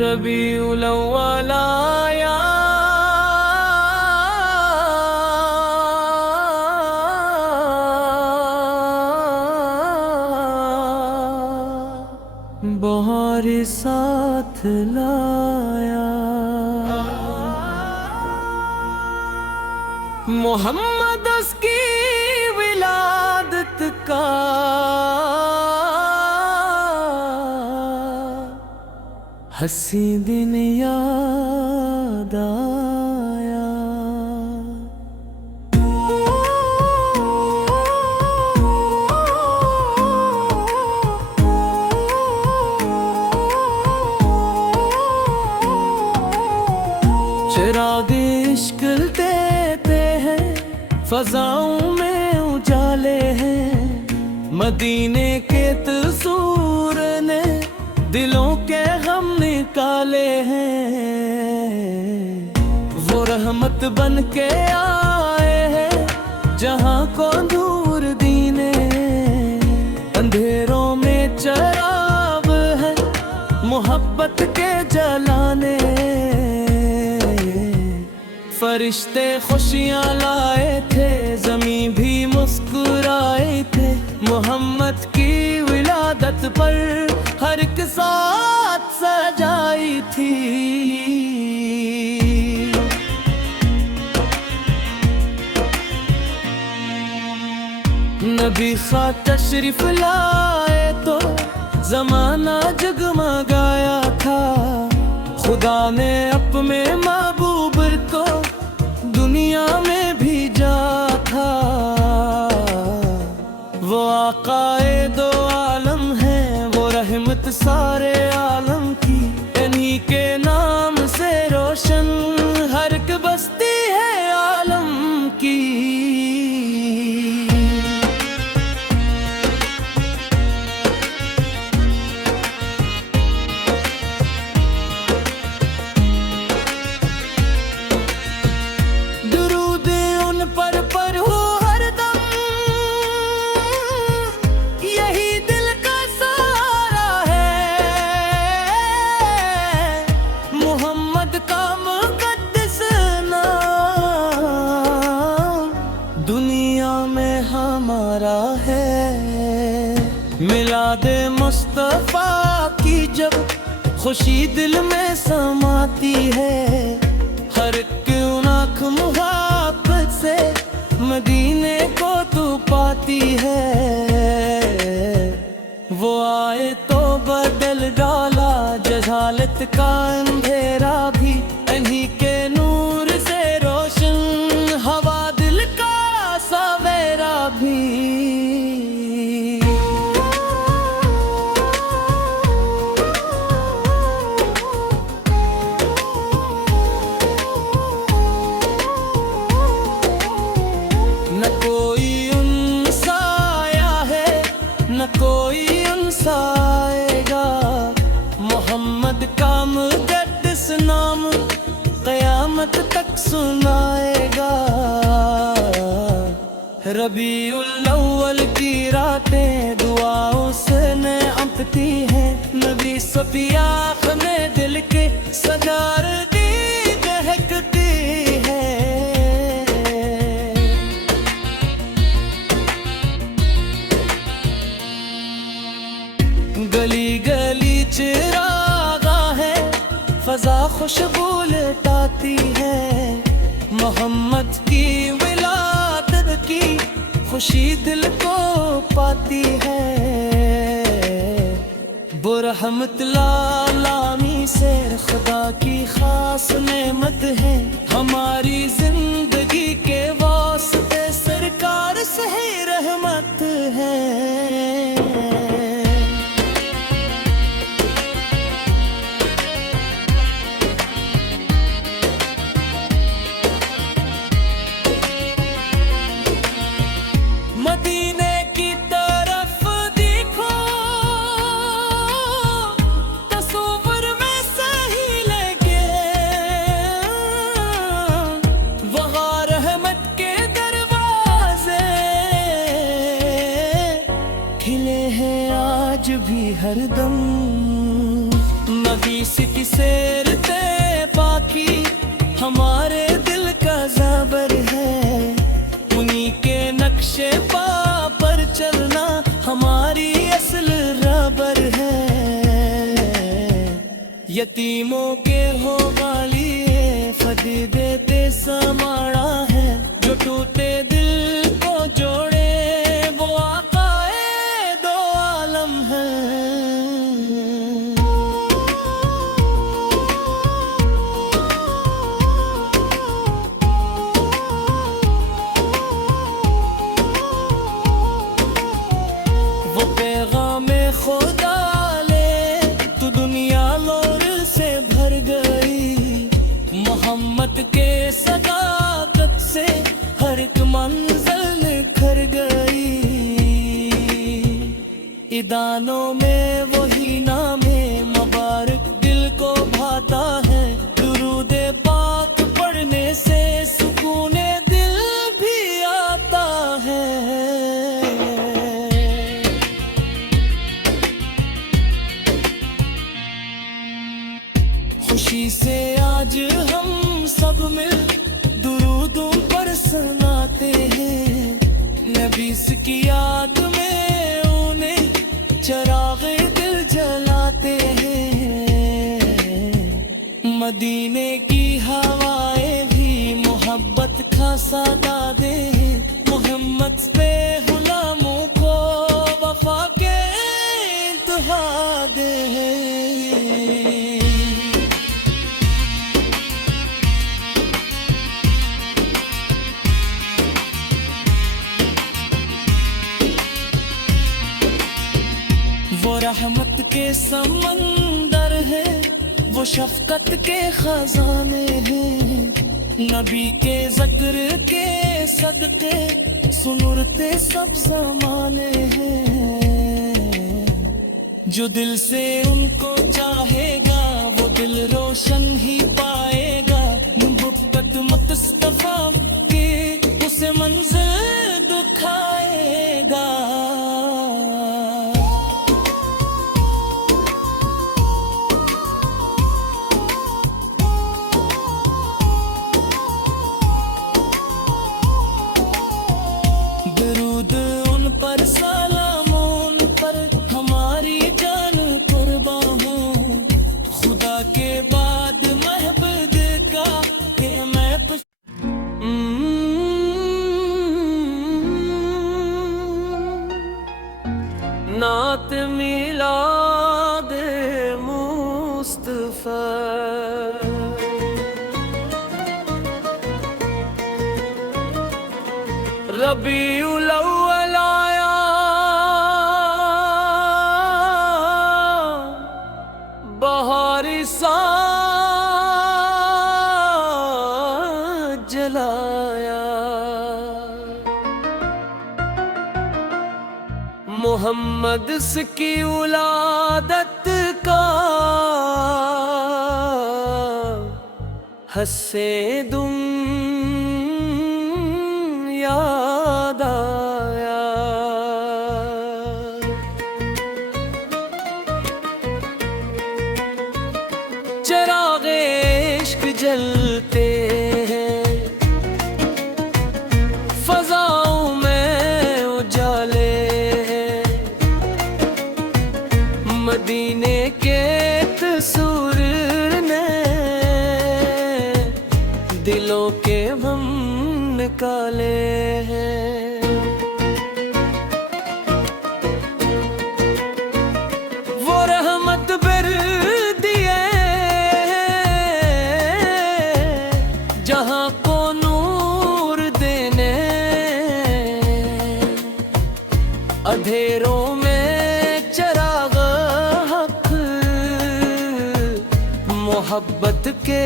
रबीउल अव्वल आया, बहार साथ लाया। मोहम्मद उसकी विलादत का हंसी दिन याद आया। चिराग इश्क देते हैं, फजाओं में उजाले हैं, मदीने के तसूर ने दिलों के गम निकाले हैं। वो रहमत बन के आए हैं, जहां को दूर दीने, अंधेरों में चराग है मोहब्बत के जलाने। फरिश्ते खुशियाँ लाए थे, ज़मीं भी मुस्कुराए थे, मोहम्मद की विलादत पर हर एक साथ सजाई थी। नबी खा तशरीफ लाए तो जमाना जगमगाया था, खुदा ने अपने महबूब को दुनिया में भेजा था। वो आकाए दो आलम है, वो रहमत सारे आलम की, इन्हीं के नाम से रोशन हर एक बस्ती है आलम की। पर हो हरदम, यही दिल का सहारा है, मोहम्मद का मुक़द्दस नाम दुनिया में हमारा है। मिलादे मुस्तफ़ा की जब खुशी दिल में समाती है, हर एक आँख मुहब्बत से मदीने को तू पाती है। वो आए तो बदल डाला जहालत का अंधेरा भी, इन्हीं के नूर से रोशन हवा दिल का सवेरा भी। न कोई उनसा आया है, न कोई उनसा आएगा, मोहम्मद का मुक़द्दस नाम क़यामत तक सुनाएगा। रबीउल अव्वल की रातें दुआओं से अंपती हैं, नबी सफियाख में दिल के सजारती दहकती है। गली गली चिरागा है, फजा खुशबू लटाती है, मोहम्मद की विलादत की खुशी दिल को पाती है। बुरहमत लालामी से खुदा की खास नेमत है, हमारी जिंदगी के वास्ते सरकार से रहमत है। मदीने की तरफ देखो, तस्वीर में सही लगे, सेरते पाकी हमारे दिल का ज़बर है। उन्हीं के नक्शे पा पर चलना हमारी असल रबर है। यतीमों के हो वाली फदी देते समाड़ा है। जो टूटे दिल को जोड़े वो आकाए दो आलम है। वो पैगामे खुदा ले तो दुनिया लोर से भर गई। मोहम्मद के सदाकत से हर एक मंजिल निखर गई। इदानों में वही नामे मुबारक दिल को भाता है। दुरूदे पाक पढ़ने से सुकूने दिल भी आता है। खुशी से आज हम सब मिल दुरूदों पर सुनाते हैं। नबी की याद में उन्हें चरागे दिल जलाते हैं। मदीने की हवाएं भी मोहब्बत का सादा दे। मोहम्मद पे गुलामों को वफा के इंतहा दे। वो रहमत के समंदर है। वो शफकत के खजाने हैं। नबी के ज़िक्र के सदके सुनुरते सब ज़माने हैं। जो दिल से उनको चाहेगा वो दिल रोशन ही पाएगा। मोहब्बत मुस्तफा के उसे मंज़िल दिखाएगा। दरूद उन पर सलाम उन पर हमारी जान कुर्बान हो। खुदा के बाद महबूब का ये मैं नात मिलाद मुस्तफा। रबीउल अव्वल आया बहारी सा जलाया। मोहम्मद की उलादत का हस्से दुम याद आया। चिरागे इश्क जलते हैं। फजाओं में उजाले हैं। मदीने के तस्वीर ने दिलों के भम निकाले हैं। वो रहमत बर दिए जहां को नूर देने। अंधेरों में चिराग हक मोहब्बत के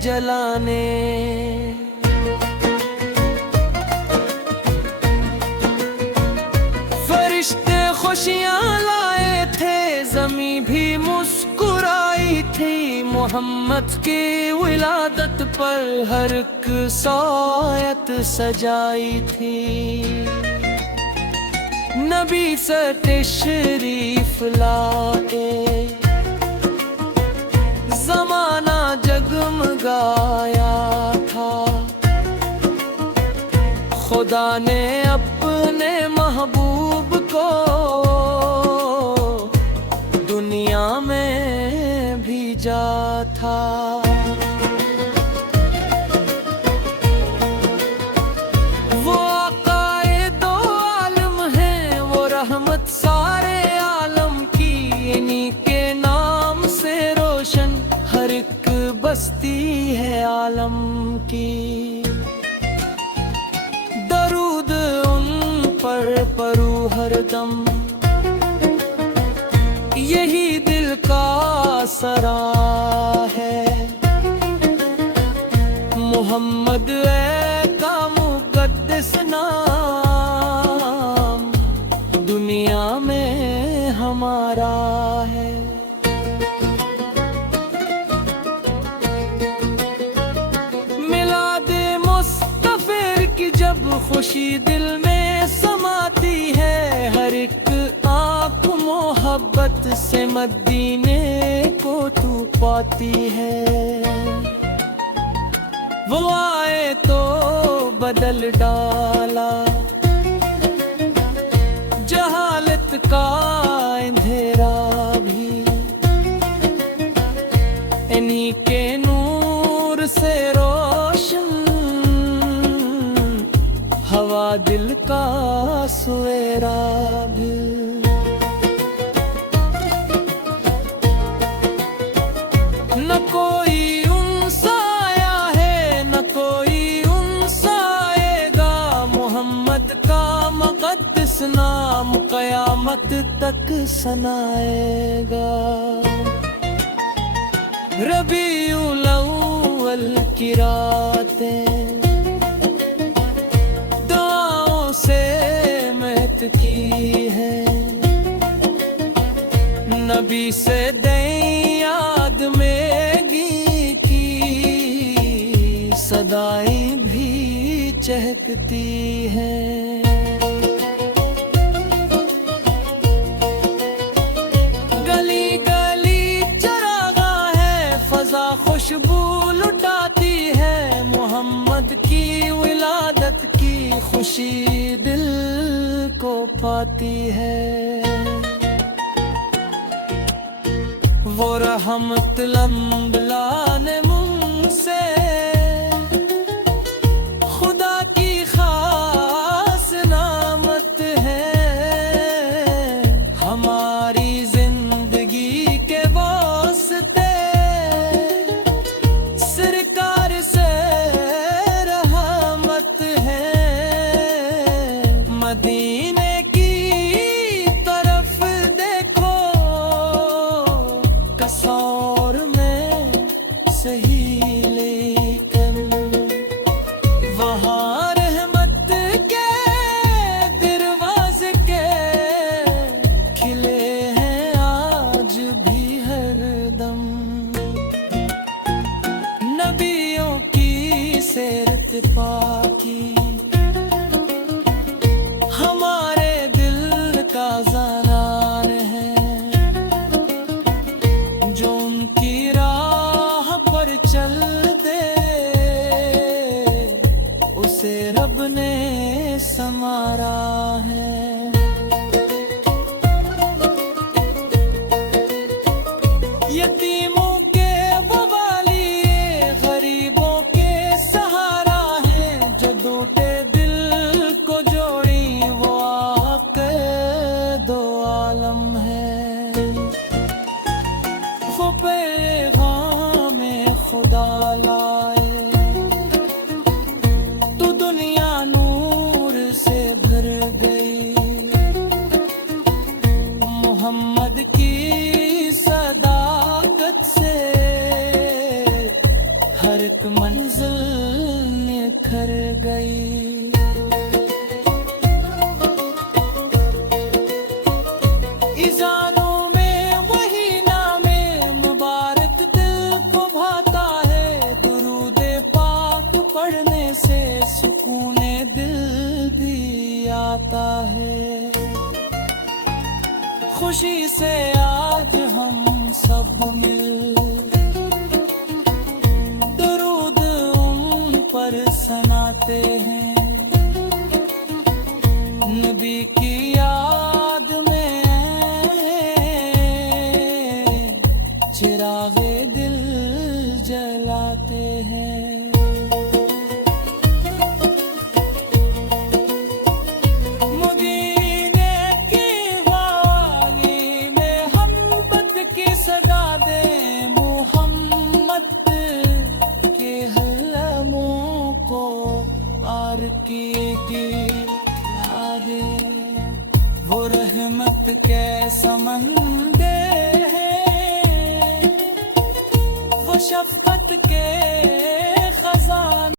जलाने। फरिश्ते खुशियाँ लाए थे। ज़मीं भी मुस्कुराई थी। मोहम्मद की विलादत पर हर एक सायत सजाई थी। नबी से तशरीफ लाए जमाना जगमगाया था। खुदा ने अपने महबूब को दुनिया में भेजा था। वो आकाए दो आलम हैं, वो रहमत सारे आलम की। इन्हीं के नाम से रोशन हर एक बस्ती है आलम की। दरूद उन पर परू हरदम, यही दिल का सरा है। मोहम्मद का मुक़द्दस नाम दुनिया में हमारा है। मिलादे मुस्तफ़ा की जब खुशी दिल में समाती है, हर एक आँख मोहब्बत से मदीने को तू पाती है। वो आए तो बदल डाला जहालत का अंधेरा भी। इन्हीं के नूर से रोशन हवा दिल का सवेरा भी। न कोई उनसा आया है, न कोई उनसा आएगा। मोहम्मद का मुक़द्दस नाम क़यामत तक सनाएगा। रबीउल अव्वल की रातें दुआओं से महकती है। नबी से याद में की सदाएं भी चहकती हैं। गली गली चरागा है, फजा खुशबू लुटाती है। मोहम्मद की विलादत की खुशी दिल को पाती है। वो रहमत लम्बलाने मुझसे खुदा की खास नामत है। हमारी जिंदगी के वास्ते सरकार से रहमत है। मदीने कसौर में सही लेकिन वहाँ रहमत के दरवाजे के खिले हैं आज भी हरदम। नबियों की सीरत पाकी हमारे दिल का ज़नान है। जो उनकी राह पर चल दे उसे रब ने संवारा है। यतीमों के वो वाली, गरीबों के सहारा है। जो टूटे दिल को जोड़ी वो आके दो आलम है। वो पैगाम खुदा लाए तो दुनिया नूर से भर गई। मोहम्मद की सदाकत से हर एक मंजिल निखर गई। से सुकूने दिल भी आता है। खुशी से आज हम सब मिल पर सनाते हैं। नबी की याद में चिरागे दिल जलाते हैं। मदीने की वादी में हम बद की सदा दे, मोहम्मद के हलमों को पार की यादे। वो रहमत के समंदर है, वो शफकत के खजान।